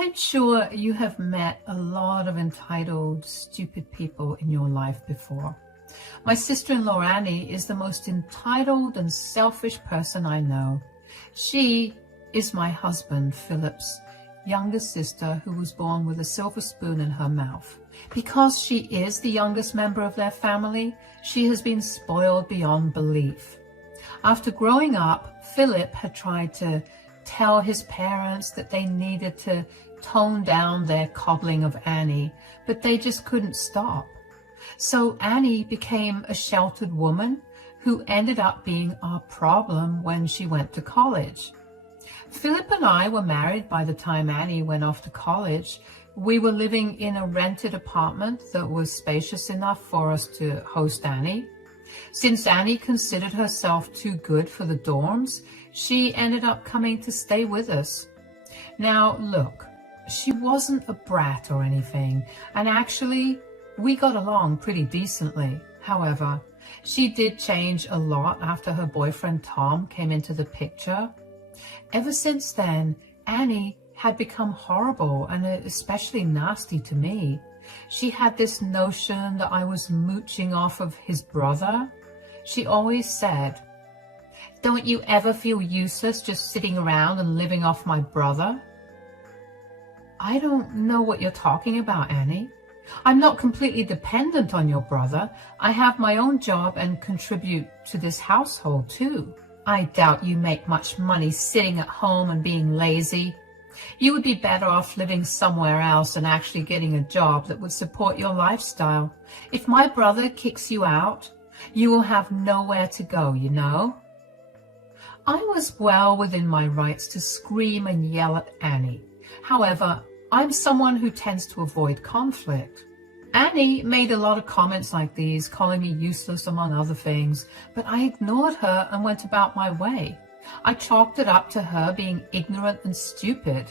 I'm sure you have met a lot of entitled, stupid people in your life before. My sister-in-law Annie is the most entitled and selfish person I know. She is my husband, Philip's youngest sister, who was born with a silver spoon in her mouth. Because she is the youngest member of their family, she has been spoiled beyond belief. After growing up, Philip had tried to tell his parents that they needed to tone down their coddling of Annie, but they just couldn't stop. So Annie became a sheltered woman who ended up being our problem when she went to college. Philip and I were married by the time Annie went off to college. We were living in a rented apartment that was spacious enough for us to host Annie. Since Annie considered herself too good for the dorms, she ended up coming to stay with us. Now, look, she wasn't a brat or anything, and actually, we got along pretty decently. However, she did change a lot after her boyfriend Tom came into the picture. Ever since then, Annie had become horrible and especially nasty to me. She had this notion that I was mooching off of his brother. She always said, "Don't you ever feel useless just sitting around and living off my brother?" I don't know what you're talking about, Annie. I'm not completely dependent on your brother. I have my own job and contribute to this household too. I doubt you make much money sitting at home and being lazy. You would be better off living somewhere else and actually getting a job that would support your lifestyle. If my brother kicks you out, you will have nowhere to go, you know. I was well within my rights to scream and yell at Annie. However, I'm someone who tends to avoid conflict. Annie made a lot of comments like these, calling me useless among other things, but I ignored her and went about my way. I chalked it up to her being ignorant and stupid.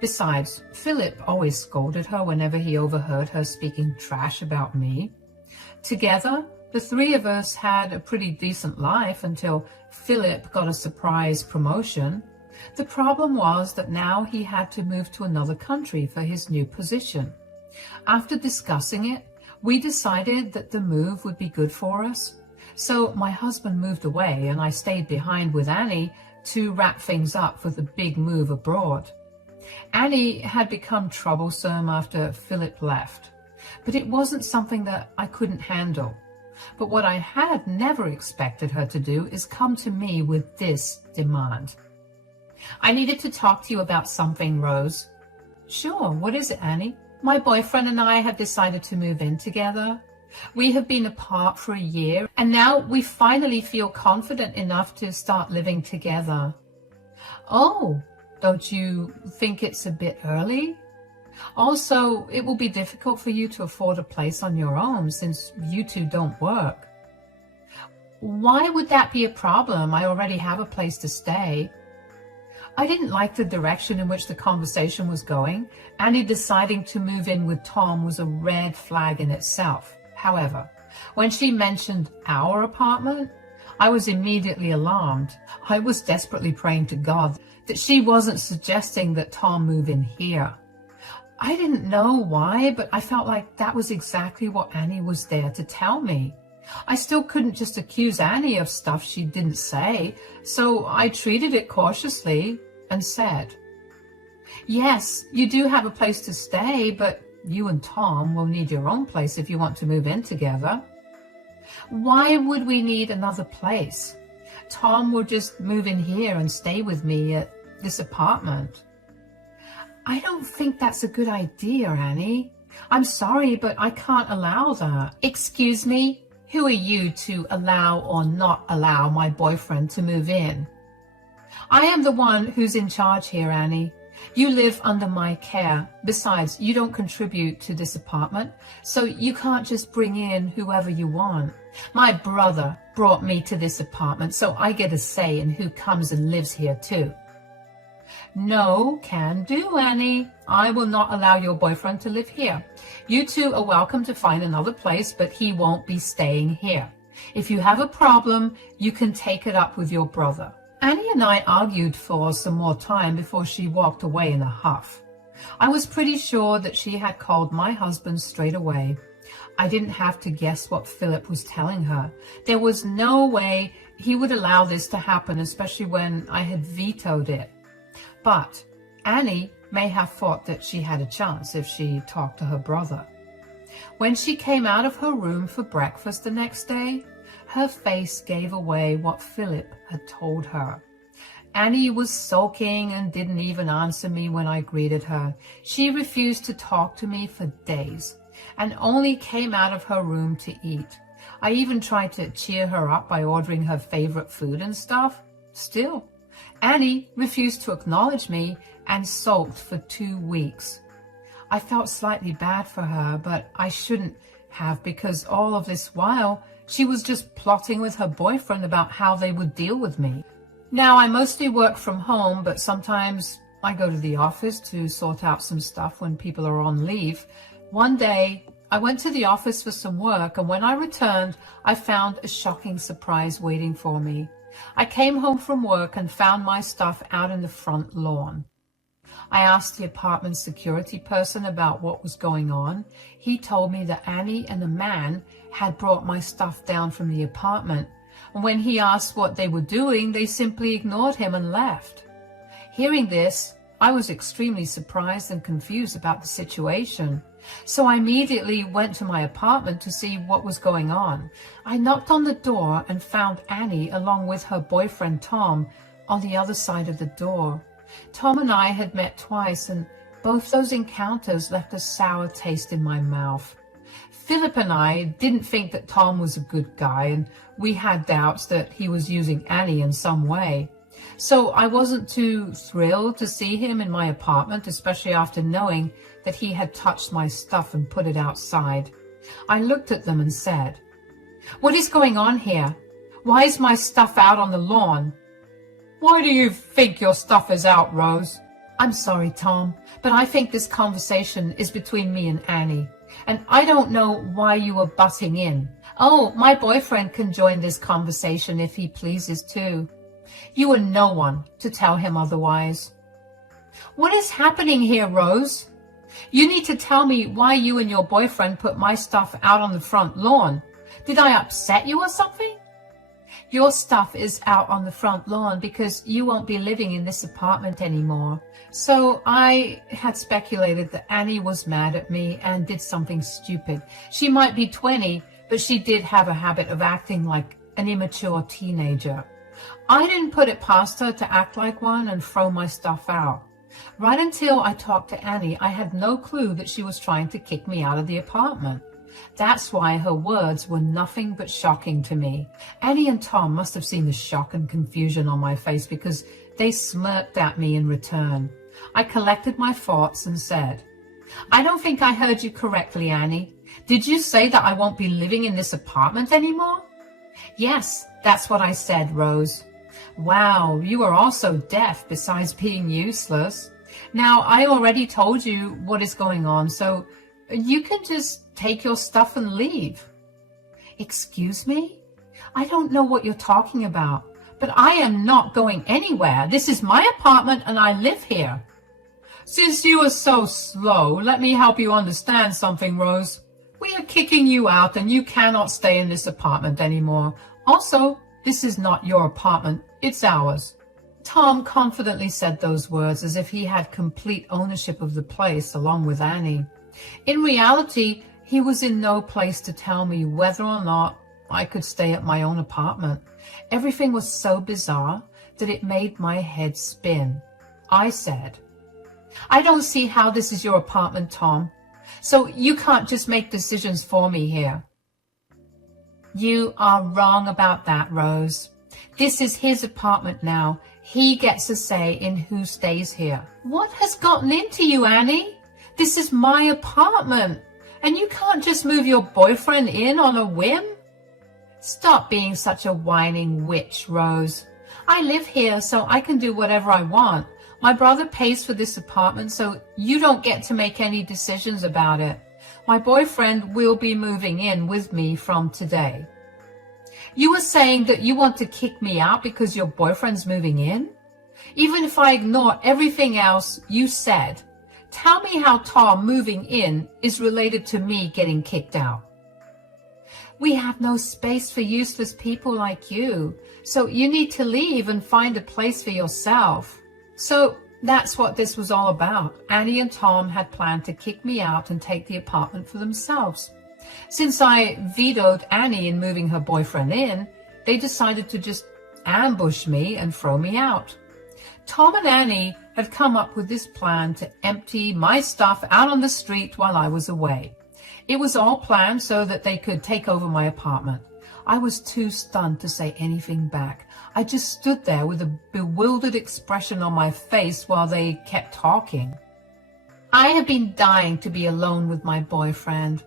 Besides, Philip always scolded her whenever he overheard her speaking trash about me. Together, the three of us had a pretty decent life until Philip got a surprise promotion. The problem was that now he had to move to another country for his new position. After discussing it, we decided that the move would be good for us. So my husband moved away and I stayed behind with Annie to wrap things up for the big move abroad. Annie had become troublesome after Philip left, but it wasn't something that I couldn't handle. But what I had never expected her to do is come to me with this demand. "I needed to talk to you about something, Rose." "Sure, what is it, Annie?" "My boyfriend and I have decided to move in together. We have been apart for a year, and now we finally feel confident enough to start living together." "Oh, don't you think it's a bit early? Also, it will be difficult for you to afford a place on your own since you two don't work." "Why would that be a problem? I already have a place to stay." I didn't like the direction in which the conversation was going. Annie deciding to move in with Tom was a red flag in itself. However, when she mentioned our apartment, I was immediately alarmed. I was desperately praying to God that she wasn't suggesting that Tom move in here. I didn't know why, but I felt like that was exactly what Annie was there to tell me. I still couldn't just accuse Annie of stuff she didn't say, so I treated it cautiously and said, "Yes, you do have a place to stay, but you and Tom will need your own place if you want to move in together." "Why would we need another place? Tom will just move in here and stay with me at this apartment." "I don't think that's a good idea, Annie. I'm sorry, but I can't allow that." "Excuse me? Who are you to allow or not allow my boyfriend to move in?" "I am the one who's in charge here, Annie. You live under my care. Besides, you don't contribute to this apartment, so you can't just bring in whoever you want. My brother brought me to this apartment, so I get a say in who comes and lives here too." "No can do, Annie. I will not allow your boyfriend to live here. You two are welcome to find another place, but he won't be staying here. If you have a problem, you can take it up with your brother." Annie and I argued for some more time before she walked away in a huff. I was pretty sure that she had called my husband straight away. I didn't have to guess what Philip was telling her. There was no way he would allow this to happen, especially when I had vetoed it. But Annie may have thought that she had a chance if she talked to her brother. When she came out of her room for breakfast the next day, her face gave away what Philip had told her. Annie was sulking and didn't even answer me when I greeted her. She refused to talk to me for days and only came out of her room to eat. I even tried to cheer her up by ordering her favorite food and stuff. Still, Annie refused to acknowledge me and sulked for 2 weeks. I felt slightly bad for her, but I shouldn't have, because all of this while she was just plotting with her boyfriend about how they would deal with me. Now, I mostly work from home, but sometimes I go to the office to sort out some stuff when people are on leave. One day, I went to the office for some work, and when I returned, I found a shocking surprise waiting for me. I came home from work and found my stuff out in the front lawn. I asked the apartment security person about what was going on. He told me that Annie and a man had brought my stuff down from the apartment. And when he asked what they were doing, they simply ignored him and left. Hearing this, I was extremely surprised and confused about the situation. So I immediately went to my apartment to see what was going on. I knocked on the door and found Annie along with her boyfriend Tom on the other side of the door. Tom and I had met twice, and both those encounters left a sour taste in my mouth. Philip and I didn't think that Tom was a good guy, and we had doubts that he was using Annie in some way. So I wasn't too thrilled to see him in my apartment, especially after knowing that he had touched my stuff and put it outside. I looked at them and said, "What is going on here? Why is my stuff out on the lawn?" "Why do you think your stuff is out, Rose?" "I'm sorry, Tom, but I think this conversation is between me and Annie, and I don't know why you are butting in." "Oh, my boyfriend can join this conversation if he pleases too." "You are no one to tell him otherwise." "What is happening here, Rose? You need to tell me why you and your boyfriend put my stuff out on the front lawn. Did I upset you or something?" "Your stuff is out on the front lawn because you won't be living in this apartment anymore." So I had speculated that Annie was mad at me and did something stupid. She might be 20, but she did have a habit of acting like an immature teenager. I didn't put it past her to act like one and throw my stuff out. Right until I talked to Annie, I had no clue that she was trying to kick me out of the apartment. That's why her words were nothing but shocking to me. Annie and Tom must have seen the shock and confusion on my face, because they smirked at me in return. I collected my thoughts and said, "I don't think I heard you correctly, Annie. Did you say that I won't be living in this apartment anymore?" "Yes, that's what I said, Rose." "Wow, you are also deaf besides being useless. Now, I already told you what is going on, so you can just take your stuff and leave." "Excuse me? I don't know what you're talking about, but I am not going anywhere. This is my apartment and I live here." "Since you are so slow, let me help you understand something, Rose. We are kicking you out and you cannot stay in this apartment anymore. Also, this is not your apartment, it's ours." Tom confidently said those words as if he had complete ownership of the place along with Annie. In reality, he was in no place to tell me whether or not I could stay at my own apartment. Everything was so bizarre that it made my head spin. I said, "I don't see how this is your apartment, Tom. So you can't just make decisions for me here." "You are wrong about that, Rose. This is his apartment now. He gets a say in who stays here." "What has gotten into you, Annie? This is my apartment, and you can't just move your boyfriend in on a whim." "Stop being such a whining witch, Rose. I live here, so I can do whatever I want. My brother pays for this apartment, so you don't get to make any decisions about it. My boyfriend will be moving in with me from today." "You were saying that you want to kick me out because your boyfriend's moving in? Even if I ignore everything else you said, Tell me how Tom moving in is related to me getting kicked out. We have no space for useless people like you, so you need to leave and find a place for yourself. So that's what this was all about. Annie and Tom had planned to kick me out and take the apartment for themselves. Since I vetoed Annie in moving her boyfriend in, they decided to just ambush me and throw me out. Tom and Annie had come up with this plan to empty my stuff out on the street while I was away. It was all planned so that they could take over my apartment. I was too stunned to say anything back. I just stood there with a bewildered expression on my face while they kept talking. I had been dying to be alone with my boyfriend.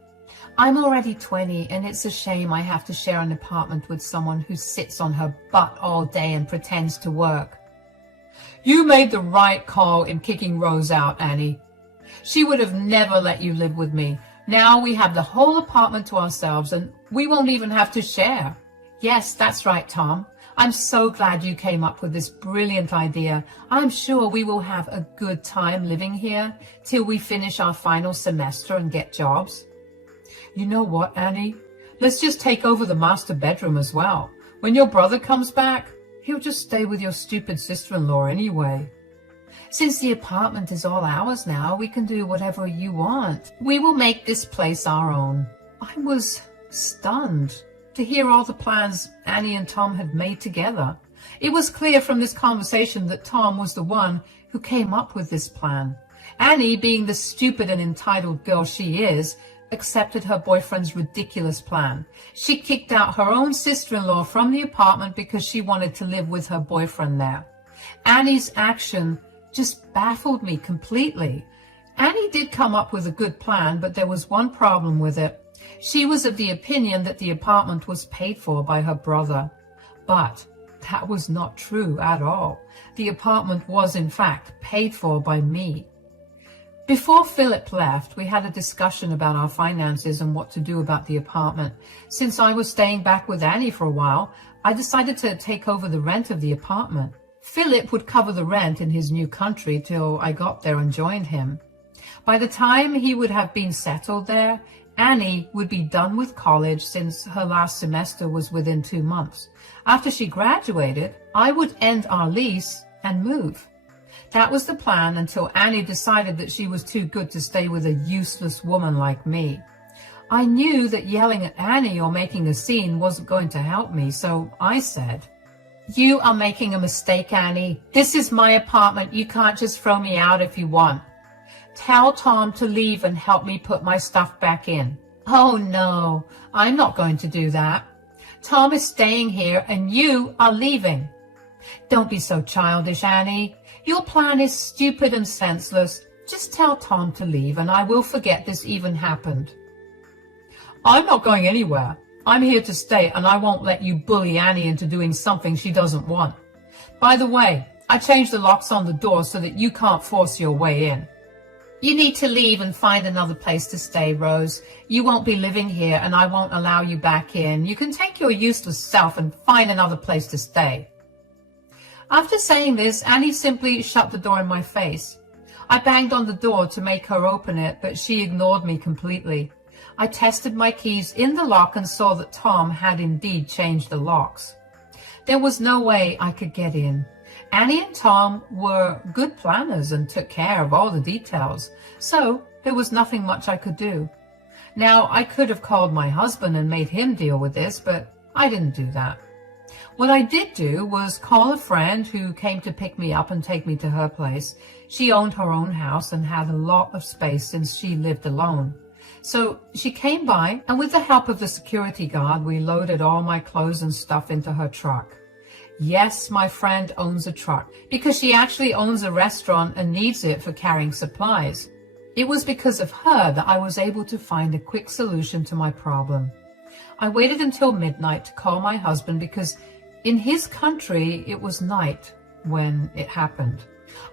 I'm already 20 and it's a shame I have to share an apartment with someone who sits on her butt all day and pretends to work. You made the right call in kicking Rose out, Annie. She would have never let you live with me. Now we have the whole apartment to ourselves and we won't even have to share. Yes, that's right, Tom. I'm so glad you came up with this brilliant idea. I'm sure we will have a good time living here till we finish our final semester and get jobs. You know what, Annie? Let's just take over the master bedroom as well. When your brother comes back, he'll just stay with your stupid sister-in-law anyway. Since the apartment is all ours now, we can do whatever you want. We will make this place our own. I was stunned to hear all the plans Annie and Tom had made together. It was clear from this conversation that Tom was the one who came up with this plan. Annie, being the stupid and entitled girl she is, accepted her boyfriend's ridiculous plan. She kicked out her own sister-in-law from the apartment because she wanted to live with her boyfriend there. Annie's action just baffled me completely. Annie did come up with a good plan, but there was one problem with it. She was of the opinion that the apartment was paid for by her brother. But that was not true at all. The apartment was, in fact, paid for by me. Before Philip left, we had a discussion about our finances and what to do about the apartment. Since I was staying back with Annie for a while, I decided to take over the rent of the apartment. Philip would cover the rent in his new country till I got there and joined him. By the time he would have been settled there, Annie would be done with college since her last semester was within 2 months. After she graduated, I would end our lease and move. That was the plan until Annie decided that she was too good to stay with a useless woman like me. I knew that yelling at Annie or making a scene wasn't going to help me, so I said, "You are making a mistake, Annie. This is my apartment. You can't just throw me out if you want. Tell Tom to leave and help me put my stuff back in." "Oh no, I'm not going to do that. Tom is staying here and you are leaving." "Don't be so childish, Annie. Your plan is stupid and senseless. Just tell Tom to leave and I will forget this even happened." "I'm not going anywhere. I'm here to stay and I won't let you bully Annie into doing something she doesn't want. By the way, I changed the locks on the door so that you can't force your way in." "You need to leave and find another place to stay, Rose. You won't be living here and I won't allow you back in. You can take your useless self and find another place to stay." After saying this, Annie simply shut the door in my face. I banged on the door to make her open it, but she ignored me completely. I tested my keys in the lock and saw that Tom had indeed changed the locks. There was no way I could get in. Annie and Tom were good planners and took care of all the details, so there was nothing much I could do. Now, I could have called my husband and made him deal with this, but I didn't do that. What I did do was call a friend who came to pick me up and take me to her place. She owned her own house and had a lot of space since she lived alone. So she came by, and with the help of the security guard, we loaded all my clothes and stuff into her truck. Yes, my friend owns a truck, because she actually owns a restaurant and needs it for carrying supplies. It was because of her that I was able to find a quick solution to my problem. I waited until midnight to call my husband because in his country it was night when it happened.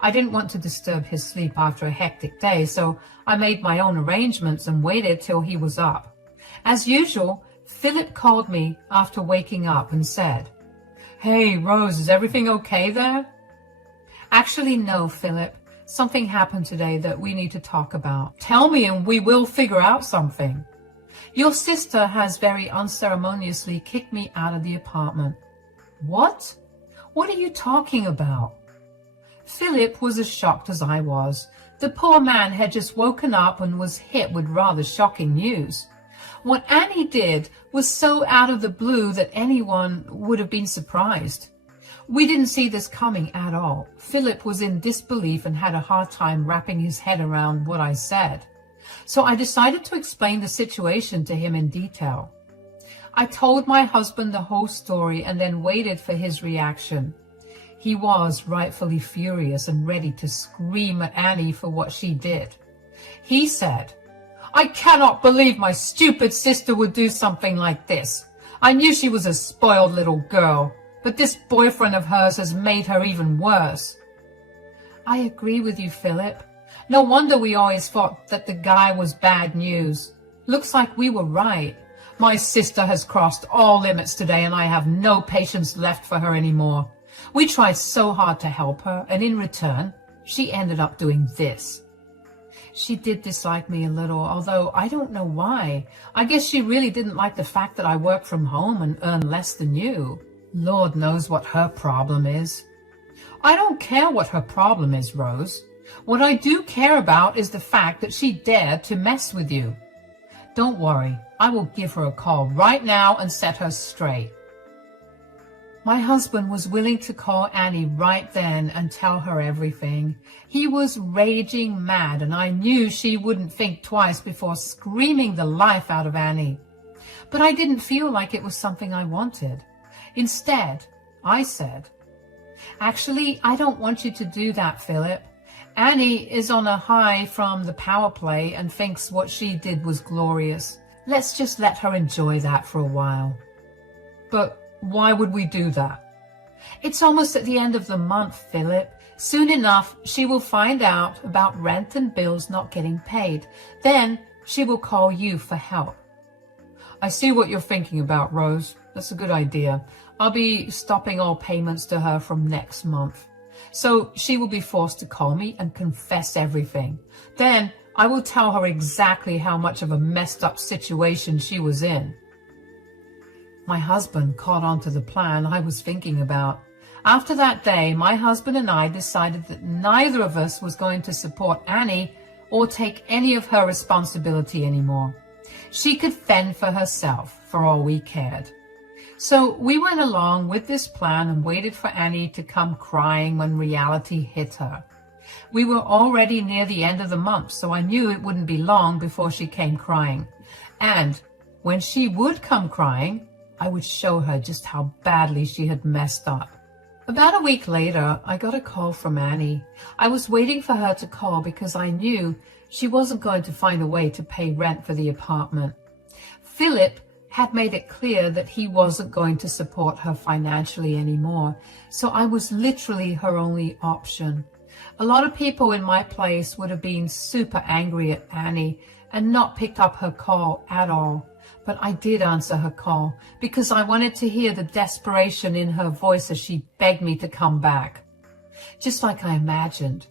I didn't want to disturb his sleep after a hectic day, so I made my own arrangements and waited till he was up. As usual, Philip called me after waking up and said, "Hey, Rose, is everything okay there?" "Actually, no, Philip. Something happened today that we need to talk about. Tell me and we will figure out something. Your sister has very unceremoniously kicked me out of the apartment. What? What are you talking about? Philip was as shocked as I was. The poor man had just woken up and was hit with rather shocking news. What Annie did was so out of the blue that anyone would have been surprised. We didn't see this coming at all. Philip was in disbelief and had a hard time wrapping his head around what I said. So I decided to explain the situation to him in detail. I told my husband the whole story and then waited for his reaction. He was rightfully furious and ready to scream at Annie for what she did. He said, "I cannot believe my stupid sister would do something like this. I knew she was a spoiled little girl, but this boyfriend of hers has made her even worse." I agree with you, Philip. No wonder we always thought that the guy was bad news. Looks like we were right. My sister has crossed all limits today and I have no patience left for her anymore. We tried so hard to help her, and in return, she ended up doing this. She did dislike me a little, although I don't know why. I guess she really didn't like the fact that I work from home and earn less than you. Lord knows what her problem is. I don't care what her problem is, Rose. What I do care about is the fact that she dared to mess with you. Don't worry, I will give her a call right now and set her straight. My husband was willing to call Annie right then and tell her everything. He was raging mad, and I knew she wouldn't think twice before screaming the life out of Annie. But I didn't feel like it was something I wanted. Instead, I said, "Actually, I don't want you to do that, Philip. Annie is on a high from the power play and thinks what she did was glorious. Let's just let her enjoy that for a while." "But why would we do that?" "It's almost at the end of the month, Philip. Soon enough, she will find out about rent and bills not getting paid. Then she will call you for help." "I see what you're thinking about, Rose. That's a good idea. I'll be stopping all payments to her from next month. So she will be forced to call me and confess everything. Then I will tell her exactly how much of a messed up situation she was in." My husband caught on to the plan I was thinking about. After that day, my husband and I decided that neither of us was going to support Annie or take any of her responsibility anymore. She could fend for herself for all we cared. So we went along with this plan and waited for Annie to come crying when reality hit her. We were already near the end of the month, so I knew it wouldn't be long before she came crying. And when she would come crying, I would show her just how badly she had messed up. About a week later, I got a call from Annie. I was waiting for her to call because I knew she wasn't going to find a way to pay rent for the apartment. Philip had made it clear that he wasn't going to support her financially anymore, so I was literally her only option. A lot of people in my place would have been super angry at Annie and not picked up her call at all. But I did answer her call because I wanted to hear the desperation in her voice as she begged me to come back. Just like I imagined,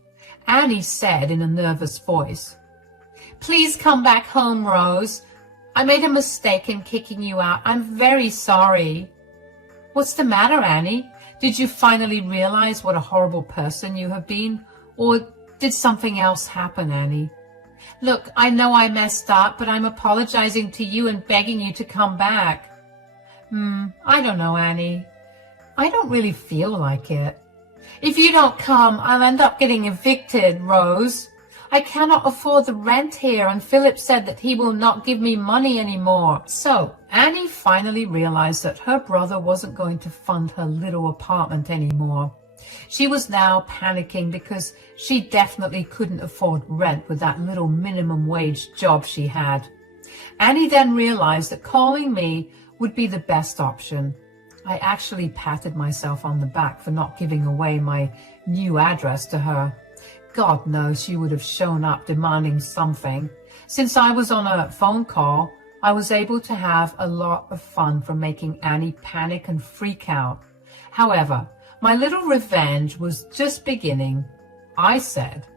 Annie said in a nervous voice, "Please come back home, Rose. I made a mistake in kicking you out. I'm very sorry." "What's the matter, Annie? Did you finally realize what a horrible person you have been? Or did something else happen, Annie?" "Look, I know I messed up, but I'm apologizing to you and begging you to come back." I don't know, Annie. I don't really feel like it. "If you don't come, I'll end up getting evicted, Rose. I cannot afford the rent here, and Philip said that he will not give me money anymore." So Annie finally realized that her brother wasn't going to fund her little apartment anymore. She was now panicking because she definitely couldn't afford rent with that little minimum wage job she had. Annie then realized that calling me would be the best option. I actually patted myself on the back for not giving away my new address to her. God knows she would have shown up demanding something. Since I was on a phone call, I was able to have a lot of fun from making Annie panic and freak out. However, my little revenge was just beginning. I said,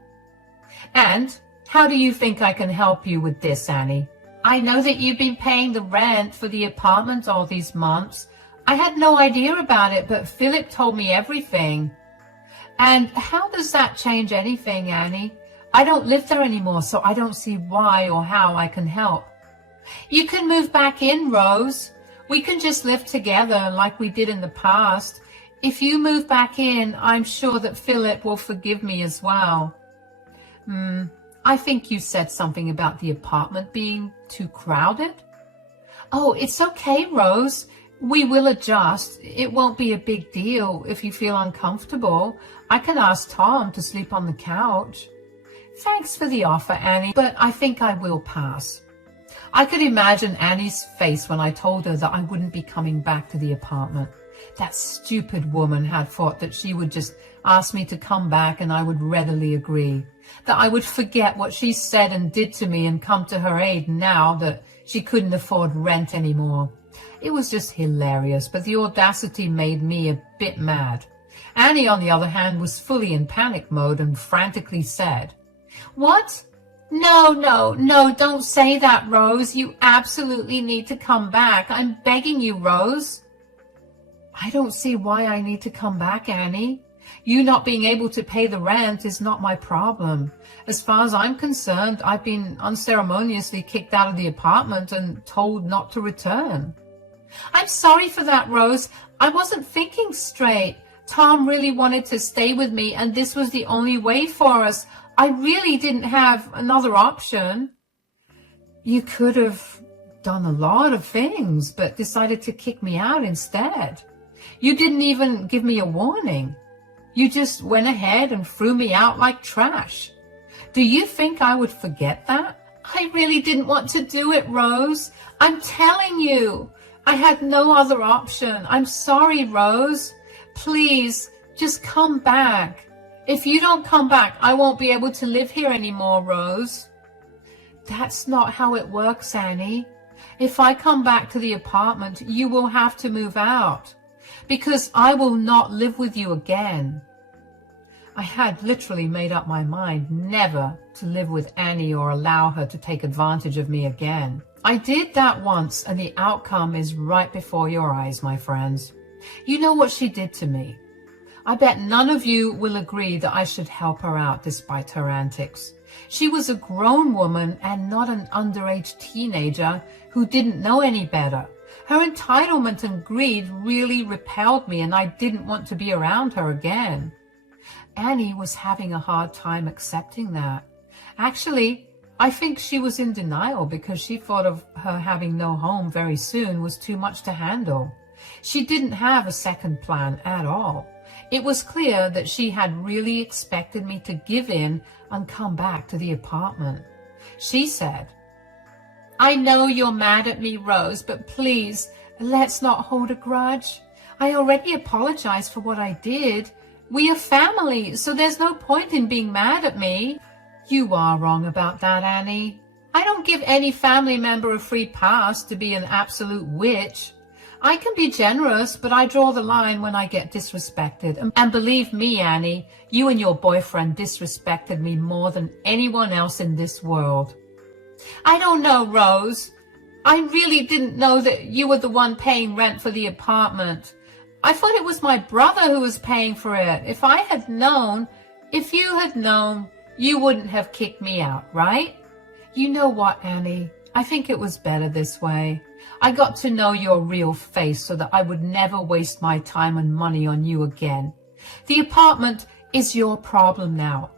And how do you think I can help you with this, Annie? I know that you've been paying the rent for the apartment all these months. I had no idea about it, but Philip told me everything. And how does that change anything, Annie? I don't live there anymore, so I don't see why or how I can help. You can move back in, Rose. We can just live together like we did in the past. If you move back in, I'm sure that Philip will forgive me as well. I think you said something about the apartment being too crowded. Oh, it's okay, Rose. We will adjust. It won't be a big deal if you feel uncomfortable. I can ask Tom to sleep on the couch. Thanks for the offer, Annie, but I think I will pass. I could imagine Annie's face when I told her that I wouldn't be coming back to the apartment. That stupid woman had thought that she would just ask me to come back and I would readily agree. That I would forget what she said and did to me and come to her aid now that she couldn't afford rent anymore. It was just hilarious, but the audacity made me a bit mad. Annie, on the other hand, was fully in panic mode and frantically said, "What? No, don't say that, Rose. You absolutely need to come back. I'm begging you, Rose." I don't see why I need to come back, Annie. You not being able to pay the rent is not my problem. As far as I'm concerned, I've been unceremoniously kicked out of the apartment and told not to return. I'm sorry for that, Rose. I wasn't thinking straight. Tom really wanted to stay with me, and this was the only way for us. I really didn't have another option. You could have done a lot of things, but decided to kick me out instead. You didn't even give me a warning. You just went ahead and threw me out like trash. Do you think I would forget that? I really didn't want to do it, Rose. I'm telling you, I had no other option. I'm sorry, Rose. Please, just come back. If you don't come back, I won't be able to live here anymore, Rose. That's not how it works, Annie. If I come back to the apartment, you will have to move out, because I will not live with you again. I had literally made up my mind never to live with Annie or allow her to take advantage of me again. I did that once, and the outcome is right before your eyes, my friends. You know what she did to me. I bet none of you will agree that I should help her out despite her antics. She was a grown woman and not an underage teenager who didn't know any better. Her entitlement and greed really repelled me, and I didn't want to be around her again. Annie was having a hard time accepting that. Actually, I think she was in denial because she thought of her having no home very soon was too much to handle. She didn't have a second plan at all. It was clear that she had really expected me to give in and come back to the apartment. She said, "I know you're mad at me, Rose, but please, let's not hold a grudge. I already apologized for what I did. We are family, so there's no point in being mad at me." You are wrong about that, Annie. I don't give any family member a free pass to be an absolute witch. I can be generous, but I draw the line when I get disrespected. And believe me, Annie, you and your boyfriend disrespected me more than anyone else in this world. I don't know, Rose. I really didn't know that you were the one paying rent for the apartment. I thought it was my brother who was paying for it. If you had known, you wouldn't have kicked me out, right? You know what, Annie? I think it was better this way. I got to know your real face so that I would never waste my time and money on you again. The apartment is your problem now.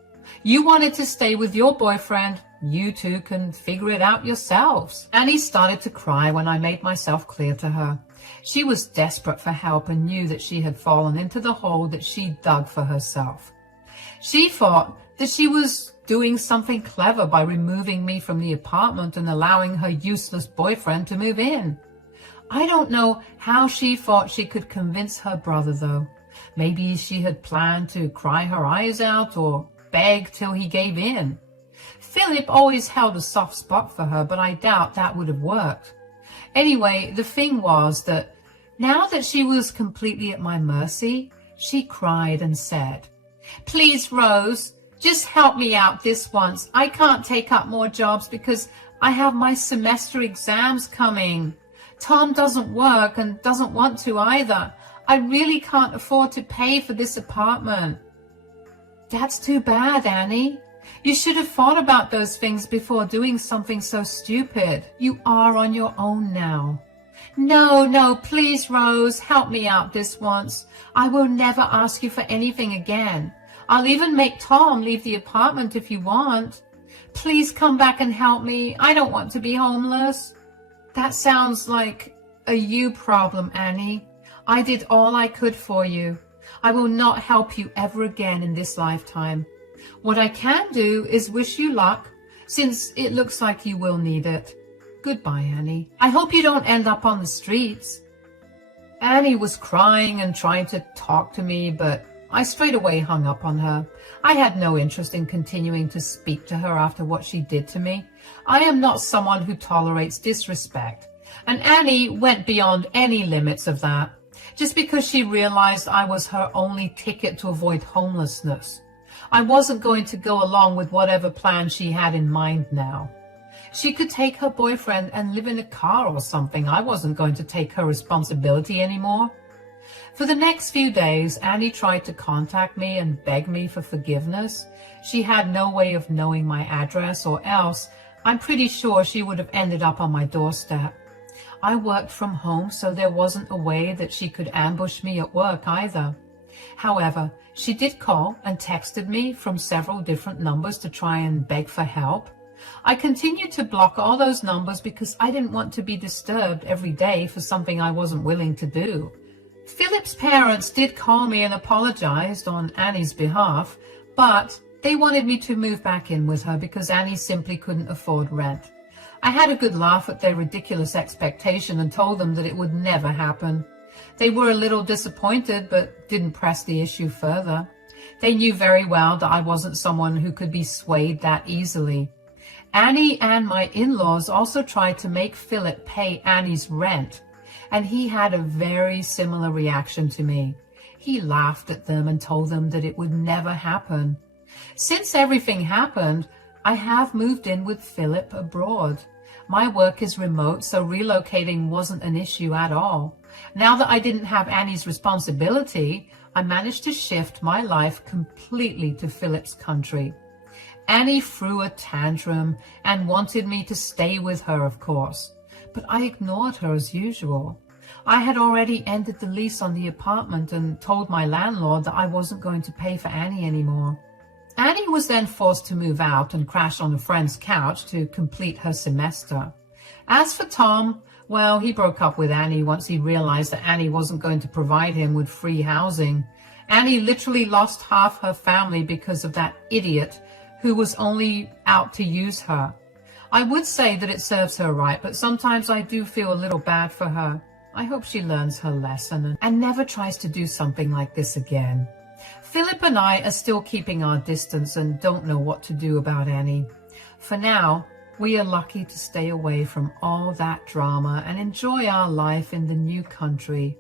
You wanted to stay with your boyfriend. You two can figure it out yourselves. Annie started to cry when I made myself clear to her. She was desperate for help and knew that she had fallen into the hole that she dug for herself. She thought that she was doing something clever by removing me from the apartment and allowing her useless boyfriend to move in. I don't know how she thought she could convince her brother, though. Maybe she had planned to cry her eyes out or beg till he gave in. Philip always held a soft spot for her, but I doubt that would have worked. Anyway, the thing was that now that she was completely at my mercy, she cried and said, "Please, Rose, Just help me out this once. I can't take up more jobs because I have my semester exams coming. Tom doesn't work and doesn't want to either. I really can't afford to pay for this apartment. That's too bad, Annie. You should have thought about those things before doing something so stupid. You are on your own now. No, please, Rose, help me out this once. I will never ask you for anything again. I'll even make Tom leave the apartment if you want. Please come back and help me. I don't want to be homeless. That sounds like a you problem, Annie. I did all I could for you. I will not help you ever again in this lifetime. What I can do is wish you luck, since it looks like you will need it. Goodbye, Annie. I hope you don't end up on the streets. Annie was crying and trying to talk to me, but I straight away hung up on her. I had no interest in continuing to speak to her after what she did to me. I am not someone who tolerates disrespect, and Annie went beyond any limits of that, just because she realized I was her only ticket to avoid homelessness. I wasn't going to go along with whatever plan she had in mind now. She could take her boyfriend and live in a car or something. I wasn't going to take her responsibility anymore. For the next few days, Annie tried to contact me and beg me for forgiveness. She had no way of knowing my address, or else I'm pretty sure she would have ended up on my doorstep. I worked from home, so there wasn't a way that she could ambush me at work either. However, she did call and texted me from several different numbers to try and beg for help. I continued to block all those numbers because I didn't want to be disturbed every day for something I wasn't willing to do. Philip's parents did call me and apologized on Annie's behalf, but they wanted me to move back in with her because Annie simply couldn't afford rent. I had a good laugh at their ridiculous expectation and told them that it would never happen. They were a little disappointed, but didn't press the issue further. They knew very well that I wasn't someone who could be swayed that easily. Annie and my in-laws also tried to make Philip pay Annie's rent, and he had a very similar reaction to me. He laughed at them and told them that it would never happen. Since everything happened, I have moved in with Philip abroad. My work is remote, so relocating wasn't an issue at all. Now that I didn't have Annie's responsibility, I managed to shift my life completely to Philip's country. Annie threw a tantrum and wanted me to stay with her, of course, but I ignored her as usual. I had already ended the lease on the apartment and told my landlord that I wasn't going to pay for Annie anymore. Annie was then forced to move out and crash on a friend's couch to complete her semester. As for Tom, well, he broke up with Annie once he realized that Annie wasn't going to provide him with free housing. Annie literally lost half her family because of that idiot who was only out to use her. I would say that it serves her right, but sometimes I do feel a little bad for her. I hope she learns her lesson and never tries to do something like this again. Philip and I are still keeping our distance and don't know what to do about Annie. For now, we are lucky to stay away from all that drama and enjoy our life in the new country.